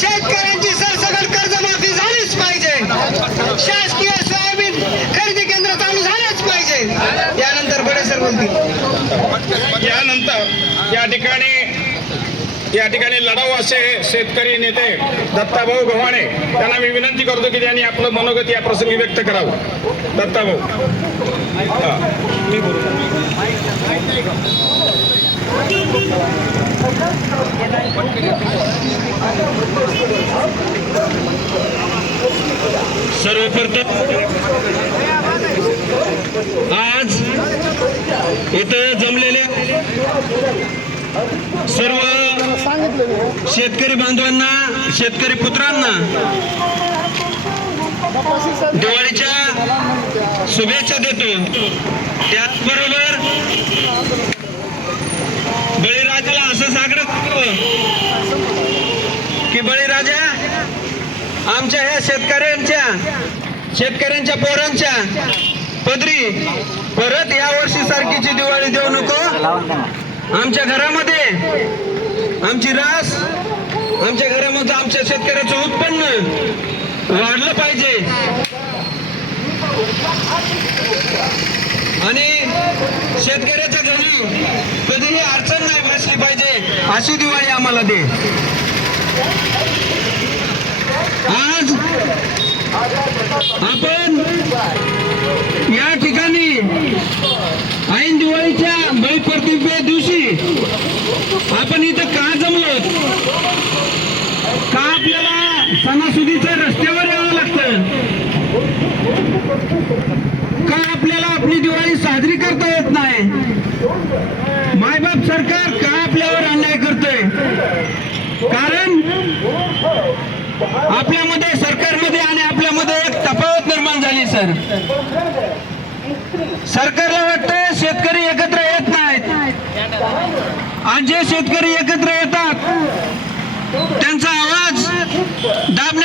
शेतकऱ्यांची सरसकट कर्जमाफी झालीच पाहिजे. शासकीय सोयाबीन खरेदी केंद्र चालू झालंच पाहिजे. यानंतर बडे सर बोलतील. यानंतर या ठिकाणी या ठिकाणी लढाऊ असे शेतकरी नेते दत्ताभाऊ गव्हाणे त्यांना मी विनंती करतो की त्यांनी आपलं मनोगत या प्रसंगी व्यक्त करावं. दत्ताभाऊ. मी सर्वप्रथम आज इथं जमलेल्या सर्व शेतकरी बांधवांना शेतकरी पुत्रांना दिवाळीच्या शुभेच्छा देतो. त्याचबरोबर बळीराजाला असं सांगणं की बळीराजा आमच्या ह्या शेतकऱ्यांच्या शेतकऱ्यांच्या पोरांच्या पदरी परत या वर्षी सारखीची दिवाळी देऊ नको. आमच्या घरामध्ये आमची रास आमच्या घरामध्ये आमच्या शेतकऱ्याचं उत्पन्न वाढलं पाहिजे. आणि शेतकऱ्याच्या घरी कधीही अडचण नाही भासली पाहिजे अशी दिवाळी आम्हाला दे आज आपण या ठिकाणी ऐन दिवाळीच्या बळीप्रतिपे दिवशी आपण इथं का जमलो का आपल्याला सणासुदीच्या रस्त्यावर यावं लागतं? का आपल्याला आपली दिवाळी साजरी करता येत नाही? मायबाप सरकार का आपल्यावर अन्याय करतोय? कारण आपल्यामध्ये सरकारमध्ये आणि आपल्यामध्ये एक तफावत नाही सर. सरकारला वाटतं शेतकरी एकत्र येत नाहीत. आणि जे शेतकरी